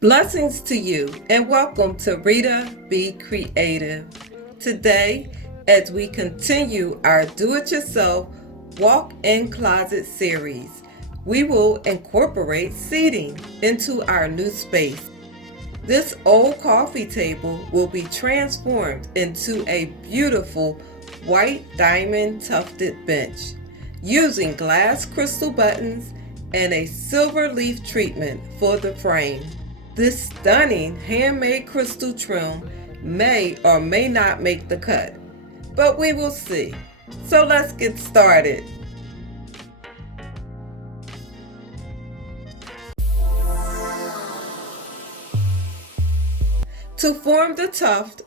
Blessings to you and welcome to Rita Be Creative. Today, as we continue our do-it-yourself walk-in closet series, we will incorporate seating into our new space. This old coffee table will be transformed into a beautiful white diamond tufted bench using glass crystal buttons and a silver leaf treatment for the frame. This stunning handmade crystal trim may or may not make the cut, but we will see. So let's get started. To form the tuft,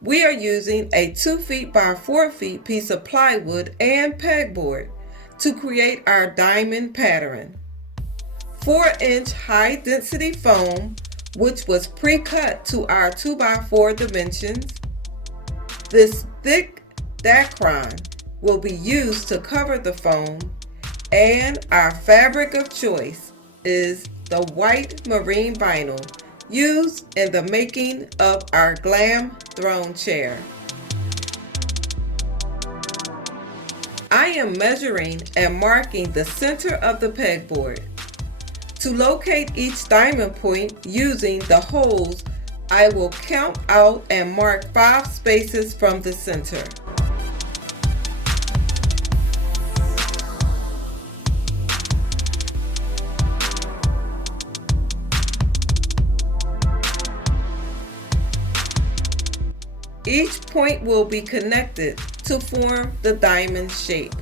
we are using a 2 feet by 4 feet piece of plywood and pegboard to create our diamond pattern. 4-inch high density foam, which was pre-cut to our 2x4 dimensions. This thick Dacron will be used to cover the foam, and our fabric of choice is the white marine vinyl used in the making of our Glam throne chair. I am measuring and marking the center of the pegboard. To locate each diamond point using the holes, I will count out and mark 5 spaces from the center. Each point will be connected to form the diamond shape.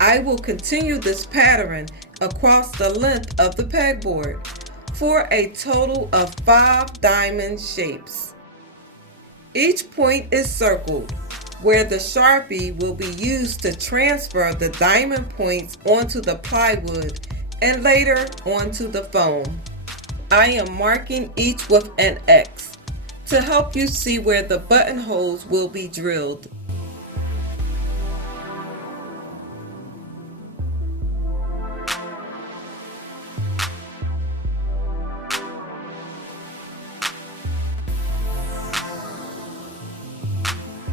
I will continue this pattern across the length of the pegboard for a total of 5 diamond shapes. Each point is circled, where the Sharpie will be used to transfer the diamond points onto the plywood and later onto the foam. I am marking each with an X to help you see where the buttonholes will be drilled.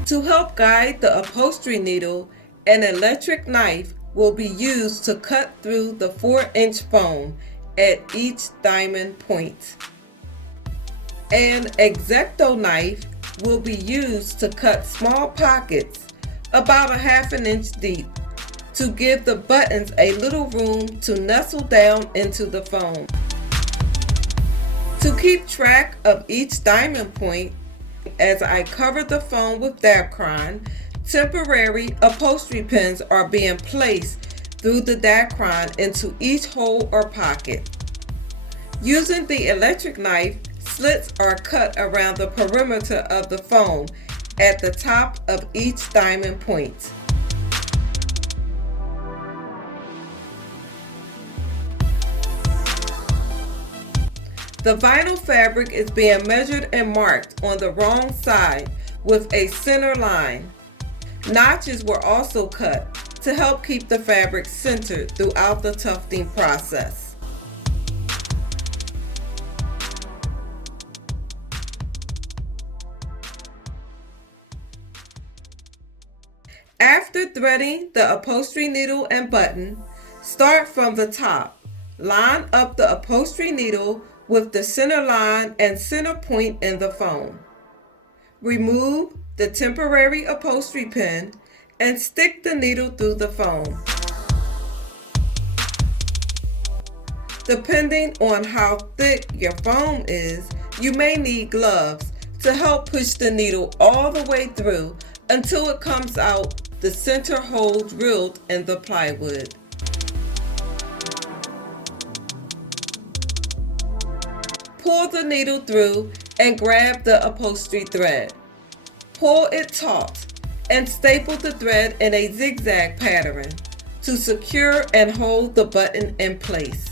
To help guide the upholstery needle, an electric knife will be used to cut through the 4-inch foam at each diamond point. An X-Acto knife will be used to cut small pockets about 1/2 inch deep to give the buttons a little room to nestle down into the foam. To keep track of each diamond point, as I cover the foam with Dacron, temporary upholstery pins are being placed through the Dacron into each hole or pocket. Using the electric knife, slits are cut around the perimeter of the foam at the top of each diamond point. The vinyl fabric is being measured and marked on the wrong side with a center line. Notches were also cut to help keep the fabric centered throughout the tufting process. After threading the upholstery needle and button, start from the top. Line up the upholstery needle with the center line and center point in the foam. Remove the temporary upholstery pin and stick the needle through the foam. Depending on how thick your foam is, you may need gloves to help push the needle all the way through until it comes out the center hole drilled in the plywood. Pull the needle through and grab the upholstery thread. Pull it taut and staple the thread in a zigzag pattern to secure and hold the button in place.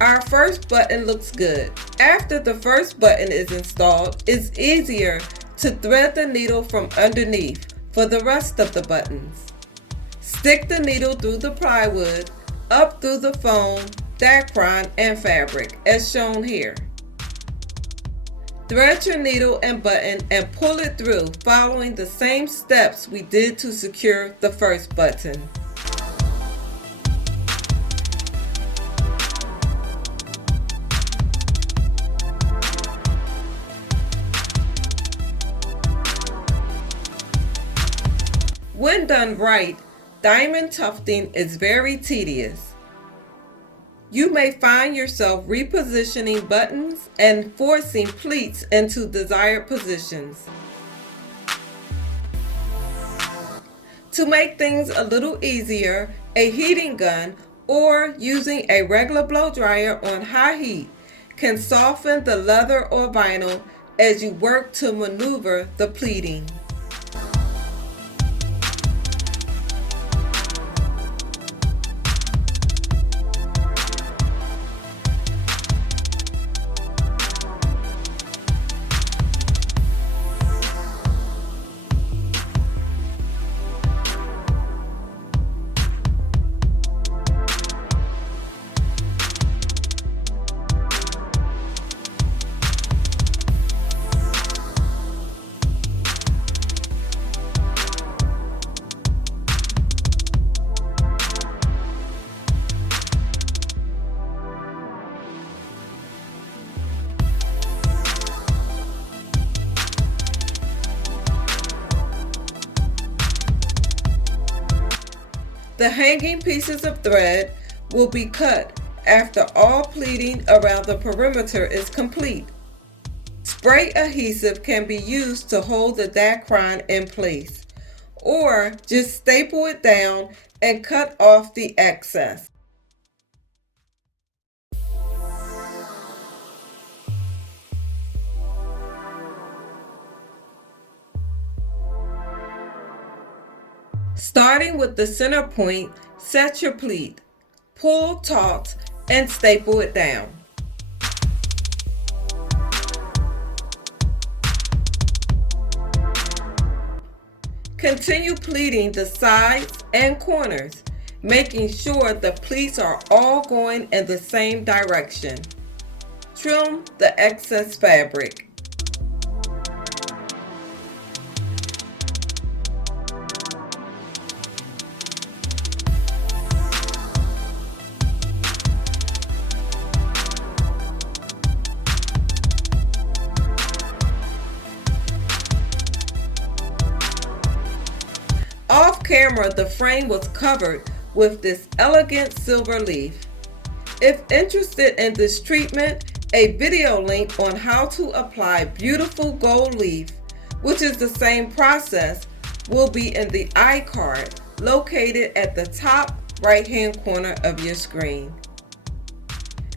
Our first button looks good. After the first button is installed, it's easier to thread the needle from underneath for the rest of the buttons. Stick the needle through the plywood, up through the foam, dacron, and fabric, as shown here. Thread your needle and button and pull it through, following the same steps we did to secure the first button. When done right, diamond tufting is very tedious. You may find yourself repositioning buttons and forcing pleats into desired positions. To make things a little easier, a heating gun or using a regular blow dryer on high heat can soften the leather or vinyl as you work to maneuver the pleating. The hanging pieces of thread will be cut after all pleating around the perimeter is complete. Spray adhesive can be used to hold the dacron in place, or just staple it down and cut off the excess. Starting with the center point, set your pleat, pull taut, and staple it down. Continue pleating the sides and corners, making sure the pleats are all going in the same direction. Trim the excess fabric. Off camera, the frame was covered with this elegant silver leaf. If interested in this treatment, a video link on how to apply beautiful gold leaf, which is the same process, will be in the iCard located at the top right-hand corner of your screen.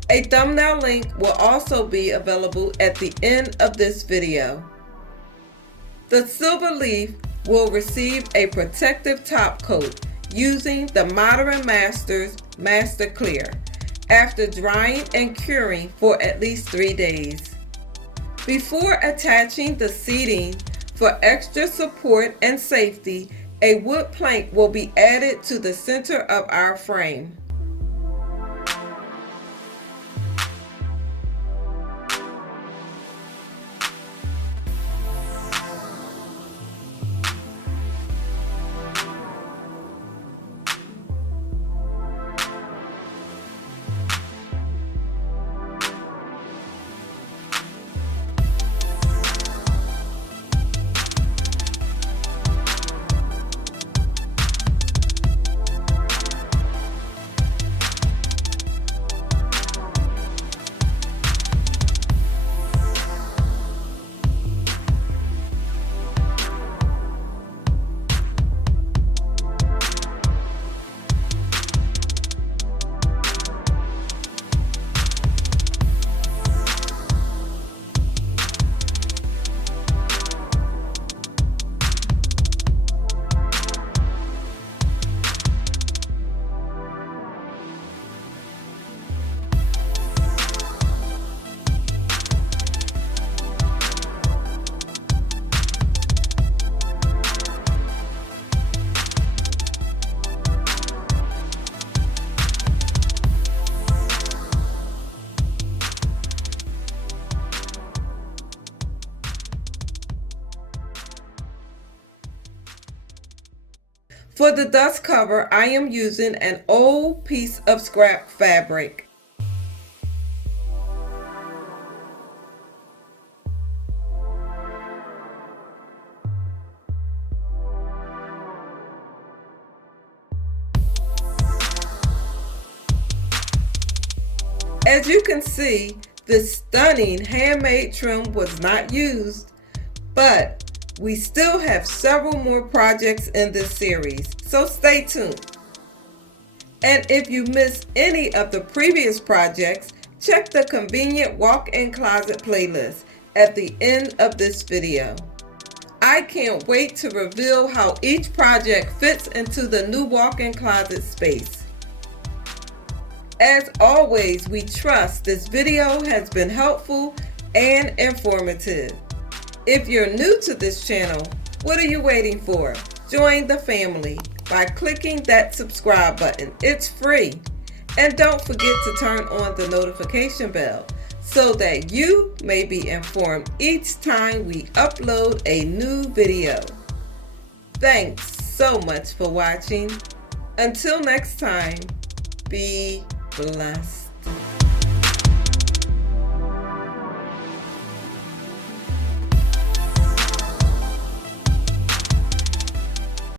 A thumbnail link will also be available at the end of this video. The silver leaf will receive a protective top coat using the Modern Masters Master Clear after drying and curing for at least 3 days. Before attaching the seating, for extra support and safety, a wood plank will be added to the center of our frame. For the dust cover, I am using an old piece of scrap fabric. As you can see, this stunning handmade trim was not used, but we still have several more projects in this series, so stay tuned. And if you missed any of the previous projects, check the convenient walk-in closet playlist at the end of this video. I can't wait to reveal how each project fits into the new walk-in closet space. As always, we trust this video has been helpful and informative. If you're new to this channel, what are you waiting for? Join the family by clicking that subscribe button. It's free. And don't forget to turn on the notification bell so that you may be informed each time we upload a new video. Thanks so much for watching. Until next time, be blessed.